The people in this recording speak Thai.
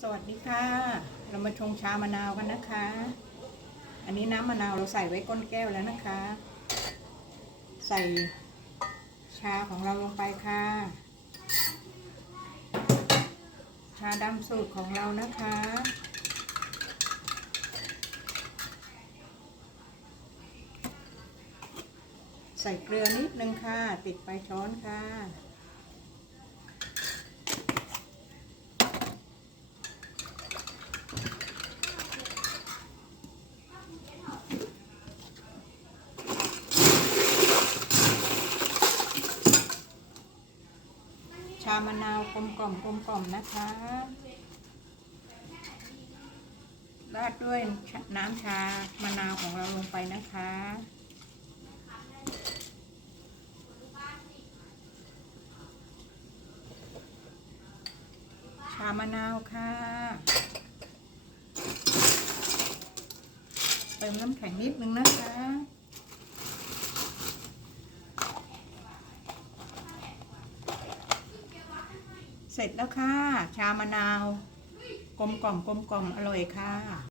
สวัสดีค่ะ เรามาชงชามะนาวกันนะคะ อันนี้น้ำมะนาวเราใส่ไว้ก้นแก้วแล้วนะคะ ใส่ชาของเราลงไปค่ะ ชาดำสูตรของเรานะคะใส่เกลือนิดนึงค่ะ ติดไปช้อนค่ะ ชามะนาวกลมกล่อมกลมกล่อมนะคะราดด้วยน้ำชามะนาวของเราลงไปนะคะชามะนาวค่ะ เติมน้ำแข็งนิดนึงนะคะ เสร็จแล้วค่ะ ชามะนาว กลมกล่อมกลมกล่อมอร่อยค่ะ